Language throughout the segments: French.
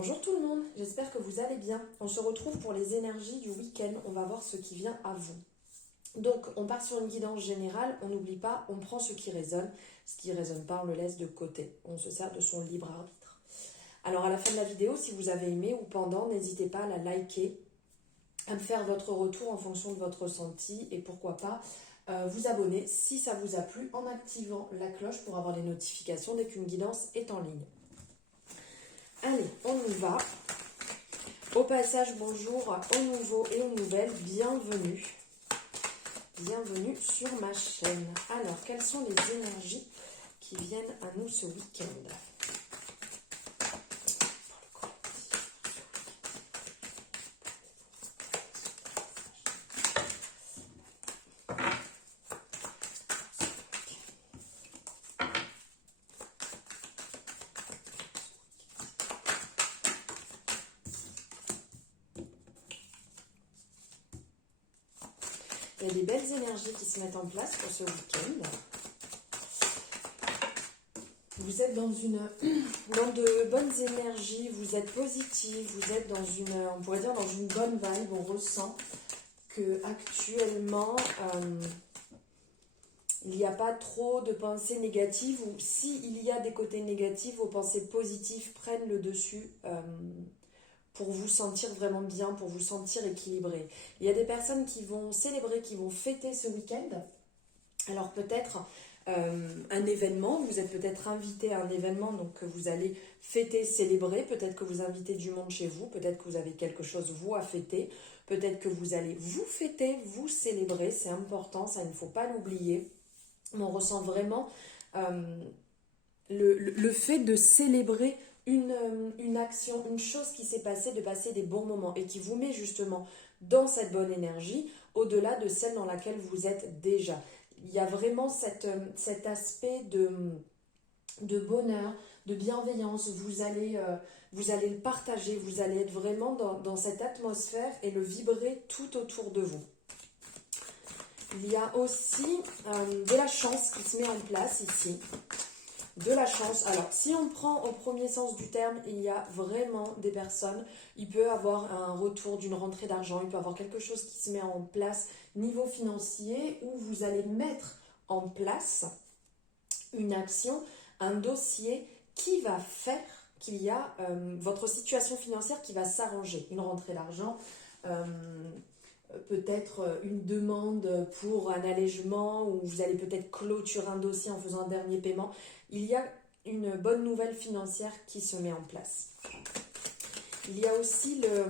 Bonjour tout le monde, j'espère que vous allez bien. On se retrouve pour les énergies du week-end, on va voir ce qui vient à vous. Donc on part sur une guidance générale, on n'oublie pas, on prend ce qui résonne pas on le laisse de côté, on se sert de son libre arbitre. Alors à la fin de la vidéo, si vous avez aimé ou pendant, n'hésitez pas à la liker, à me faire votre retour en fonction de votre ressenti et pourquoi pas vous abonner si ça vous a plu en activant la cloche pour avoir les notifications dès qu'une guidance est en ligne. Allez, on y va. Au passage, bonjour aux nouveaux et aux nouvelles, bienvenue. Bienvenue sur ma chaîne. Alors, quelles sont les énergies qui viennent à nous ce week-end ? Il y a des belles énergies qui se mettent en place pour ce week-end. Vous êtes dans de bonnes énergies, vous êtes positif, vous êtes on pourrait dire dans une bonne vibe. On ressent que actuellement il n'y a pas trop de pensées négatives, ou s'il y a des côtés négatifs, vos pensées positives prennent le dessus pour vous sentir vraiment bien, pour vous sentir équilibré. Il y a des personnes qui vont célébrer, qui vont fêter ce week-end. Alors peut-être un événement, vous êtes peut-être invité à un événement, donc que vous allez fêter, célébrer, peut-être que vous invitez du monde chez vous, peut-être que vous avez quelque chose vous à fêter, peut-être que vous allez vous fêter, vous célébrer, c'est important, ça il ne faut pas l'oublier. On ressent vraiment le fait de célébrer une action, une chose qui s'est passée, de passer des bons moments et qui vous met justement dans cette bonne énergie, au-delà de celle dans laquelle vous êtes déjà. Il y a vraiment cet aspect de bonheur, de bienveillance. Vous allez le partager, vous allez être vraiment dans cette atmosphère et le vibrer tout autour de vous. Il y a aussi de la chance qui se met en place ici. De la chance. Alors, si on prend au premier sens du terme, il y a vraiment des personnes, il peut avoir un retour d'une rentrée d'argent, il peut avoir quelque chose qui se met en place niveau financier, où vous allez mettre en place une action, un dossier qui va faire qu'il y a votre situation financière qui va s'arranger. Une rentrée d'argent, peut-être une demande pour un allègement, ou vous allez peut-être clôturer un dossier en faisant un dernier paiement. Il y a une bonne nouvelle financière qui se met en place. Il y a aussi le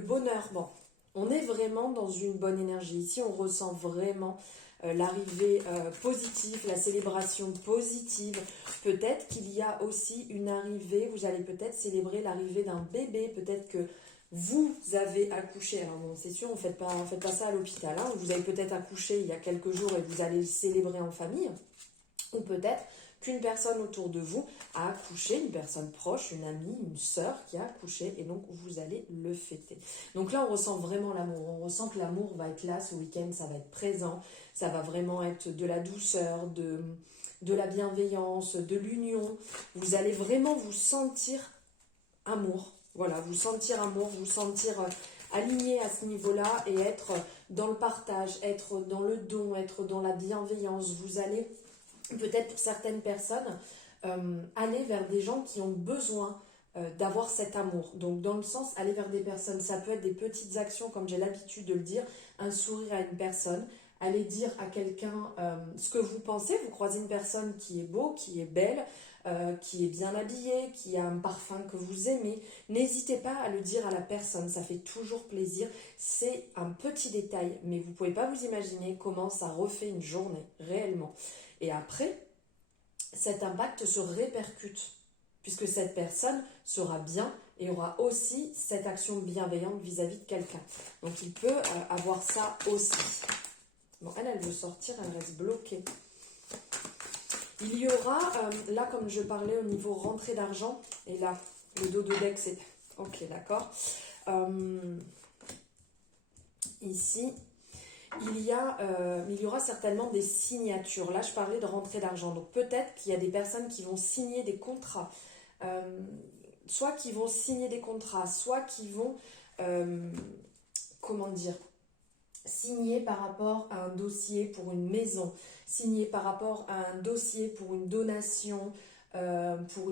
bonheur. Bon, on est vraiment dans une bonne énergie. Ici, on ressent vraiment l'arrivée positive, la célébration positive. Peut-être qu'il y a aussi une arrivée, vous allez peut-être célébrer l'arrivée d'un bébé, peut-être que vous avez accouché. Alors bon, c'est sûr, on ne fait pas ça à l'hôpital. Hein. Vous avez peut-être accouché il y a quelques jours et vous allez le célébrer en famille. Ou peut-être qu'une personne autour de vous a accouché, une personne proche, une amie, une sœur qui a accouché, et donc vous allez le fêter. Donc là, on ressent vraiment l'amour. On ressent que l'amour va être là ce week-end, ça va être présent, ça va vraiment être de la douceur, de la bienveillance, de l'union. Vous allez vraiment vous sentir amour. Voilà, vous sentir amour, vous sentir aligné à ce niveau-là et être dans le partage, être dans le don, être dans la bienveillance. Vous allez, peut-être pour certaines personnes, aller vers des gens qui ont besoin d'avoir cet amour. Donc dans le sens, aller vers des personnes, ça peut être des petites actions, comme j'ai l'habitude de le dire, un sourire à une personne, aller dire à quelqu'un ce que vous pensez. Vous croisez une personne qui est beau, qui est belle, qui est bien habillée, qui a un parfum que vous aimez. N'hésitez pas à le dire à la personne, ça fait toujours plaisir. C'est un petit détail, mais vous ne pouvez pas vous imaginer comment ça refait une journée, réellement. Et après, cet impact se répercute, puisque cette personne sera bien et aura aussi cette action bienveillante vis-à-vis de quelqu'un. Donc il peut avoir ça aussi. Bon, elle veut sortir, elle reste bloquée. Il y aura, là comme je parlais au niveau rentrée d'argent, et là, le dos de deck, c'est... Ok, d'accord. Ici, il y aura certainement des signatures. Là, je parlais de rentrée d'argent. Donc peut-être qu'il y a des personnes qui vont signer des contrats. Soit qui vont signer des contrats, soit qui vont, comment dire, signer par rapport à un dossier pour une maison, signer par rapport à un dossier pour une donation, pour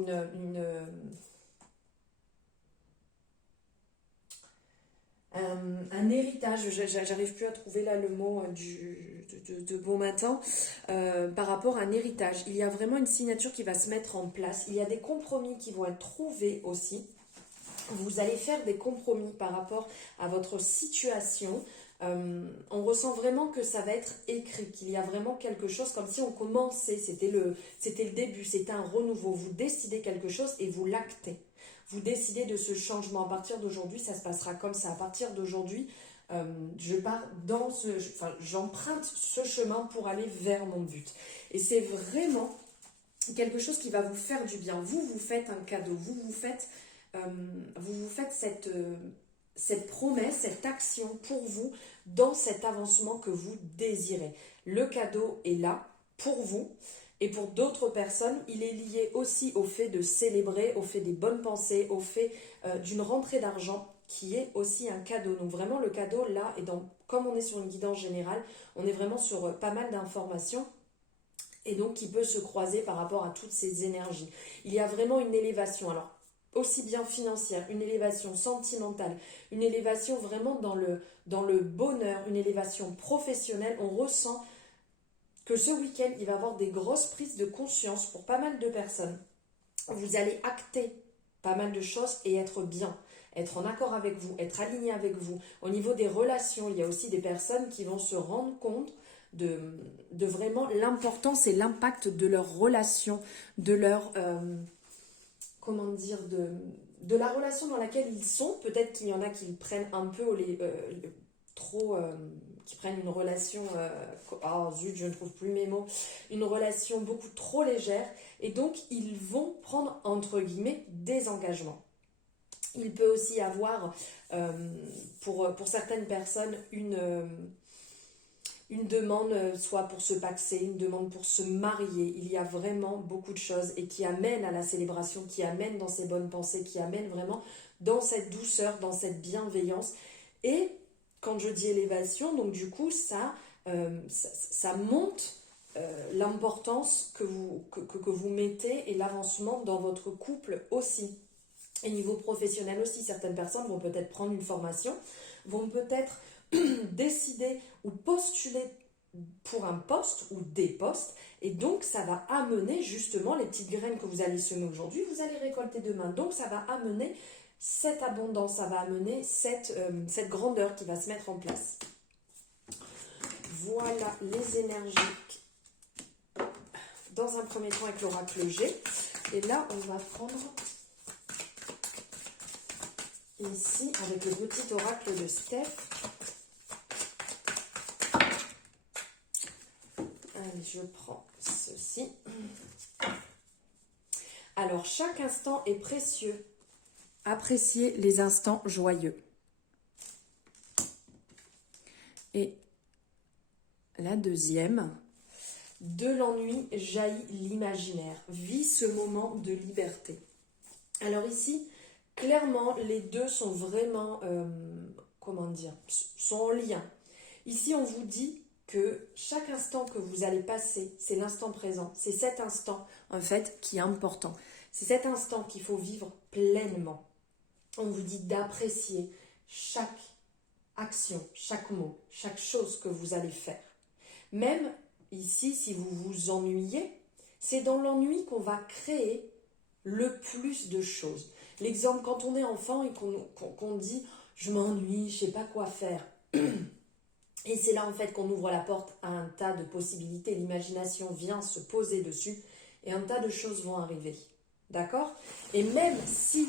un héritage, j'arrive plus à trouver là le mot de bon matin, par rapport à un héritage. Il y a vraiment une signature qui va se mettre en place, il y a des compromis qui vont être trouvés aussi. Vous allez faire des compromis par rapport à votre situation. On ressent vraiment que ça va être écrit, qu'il y a vraiment quelque chose comme si on commençait, c'était le début, c'était un renouveau. Vous décidez quelque chose et vous l'actez. Vous décidez de ce changement. À partir d'aujourd'hui, ça se passera comme ça. À partir d'aujourd'hui, je pars j'emprunte ce chemin pour aller vers mon but. Et c'est vraiment quelque chose qui va vous faire du bien. Vous vous faites un cadeau. Vous vous faites cette promesse, cette action pour vous dans cet avancement que vous désirez. Le cadeau est là pour vous. Et pour d'autres personnes, il est lié aussi au fait de célébrer, au fait des bonnes pensées, au fait d'une rentrée d'argent qui est aussi un cadeau. Donc vraiment le cadeau là, comme on est sur une guidance générale, on est vraiment sur pas mal d'informations et donc qui peut se croiser par rapport à toutes ces énergies. Il y a vraiment une élévation, alors aussi bien financière, une élévation sentimentale, une élévation vraiment dans le bonheur, une élévation professionnelle. On ressent que ce week-end, il va y avoir des grosses prises de conscience pour pas mal de personnes. Vous allez acter pas mal de choses et être bien, être en accord avec vous, être aligné avec vous. Au niveau des relations, il y a aussi des personnes qui vont se rendre compte de vraiment l'importance et l'impact de leur relation, de leur, de la relation dans laquelle ils sont. Peut-être qu'il y en a qui prennent un peu trop... qui prennent une relation, oh zut, je ne trouve plus mes mots, une relation beaucoup trop légère, et donc ils vont prendre, entre guillemets, des engagements. Il peut aussi avoir, pour certaines personnes, une demande, soit pour se paxer, une demande pour se marier. Il y a vraiment beaucoup de choses, et qui amènent à la célébration, qui amènent dans ces bonnes pensées, qui amènent vraiment dans cette douceur, dans cette bienveillance. Et quand je dis élévation, donc du coup, ça monte l'importance que vous mettez et l'avancement dans votre couple aussi. Et niveau professionnel aussi, certaines personnes vont peut-être prendre une formation, vont peut-être décider ou postuler pour un poste ou des postes, et donc ça va amener justement les petites graines que vous allez semer aujourd'hui, vous allez récolter demain. Donc ça va amener cette abondance, ça va amener cette grandeur qui va se mettre en place. Voilà les énergies dans un premier temps avec l'oracle G. Et là, on va prendre ici avec le petit oracle de Steph. Allez, je prends ceci. Alors, chaque instant est précieux. Appréciez les instants joyeux. Et la deuxième, de l'ennui jaillit l'imaginaire. Vis ce moment de liberté. Alors ici, clairement, les deux sont vraiment, sont en lien. Ici, on vous dit que chaque instant que vous allez passer, c'est l'instant présent. C'est cet instant, en fait, qui est important. C'est cet instant qu'il faut vivre pleinement. On vous dit d'apprécier chaque action, chaque mot, chaque chose que vous allez faire. Même ici, si vous vous ennuyez, c'est dans l'ennui qu'on va créer le plus de choses. L'exemple, quand on est enfant et qu'on dit « je m'ennuie, je ne sais pas quoi faire ». Et c'est là en fait qu'on ouvre la porte à un tas de possibilités. L'imagination vient se poser dessus et un tas de choses vont arriver. D'accord ? Et même si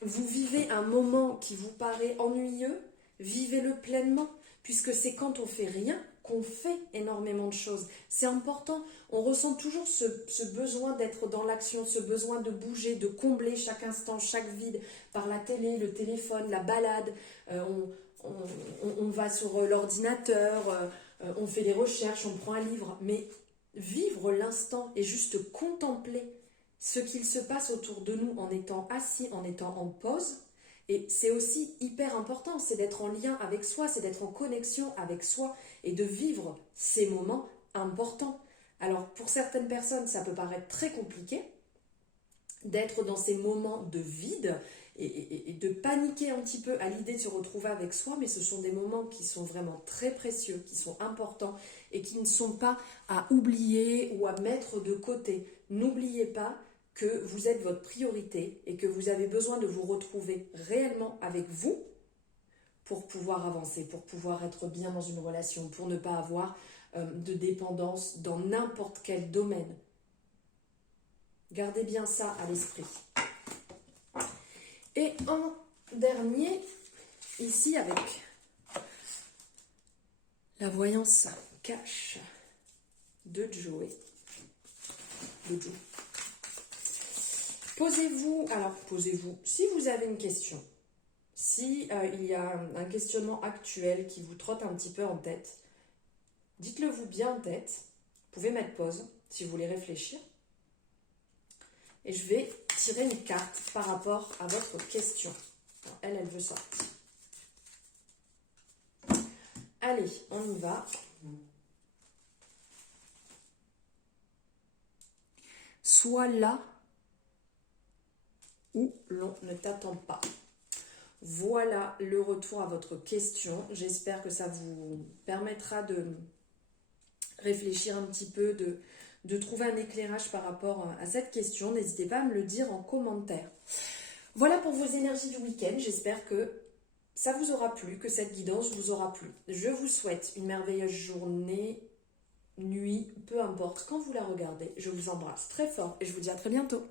vous vivez un moment qui vous paraît ennuyeux, vivez-le pleinement, puisque c'est quand on fait rien qu'on fait énormément de choses. C'est important. On ressent toujours ce besoin d'être dans l'action, ce besoin de bouger, de combler chaque instant, chaque vide, par la télé, le téléphone, la balade. on va sur l'ordinateur, on fait des recherches, on prend un livre, mais vivre l'instant et juste contempler ce qu'il se passe autour de nous en étant assis, en étant en pause. Et c'est aussi hyper important, c'est d'être en lien avec soi, c'est d'être en connexion avec soi et de vivre ces moments importants. Alors pour certaines personnes, ça peut paraître très compliqué d'être dans ces moments de vide et de paniquer un petit peu à l'idée de se retrouver avec soi, mais ce sont des moments qui sont vraiment très précieux, qui sont importants et qui ne sont pas à oublier ou à mettre de côté. N'oubliez pas que vous êtes votre priorité et que vous avez besoin de vous retrouver réellement avec vous pour pouvoir avancer, pour pouvoir être bien dans une relation, pour ne pas avoir de dépendance dans n'importe quel domaine. Gardez bien ça à l'esprit. Et en dernier, ici avec la voyance cash de Joe. Posez-vous, si vous avez une question, si il y a un questionnement actuel qui vous trotte un petit peu en tête, dites-le vous bien en tête. Vous pouvez mettre pause si vous voulez réfléchir. Et je vais tirer une carte par rapport à votre question. Alors, elle veut sortir. Allez, on y va. Sois là où l'on ne t'attend pas. Voilà le retour à votre question. J'espère que ça vous permettra de réfléchir un petit peu, de trouver un éclairage par rapport à cette question. N'hésitez pas à me le dire en commentaire. Voilà pour vos énergies du week-end. J'espère que ça vous aura plu, que cette guidance vous aura plu. Je vous souhaite une merveilleuse journée, nuit, peu importe quand vous la regardez. Je vous embrasse très fort et je vous dis à très bientôt.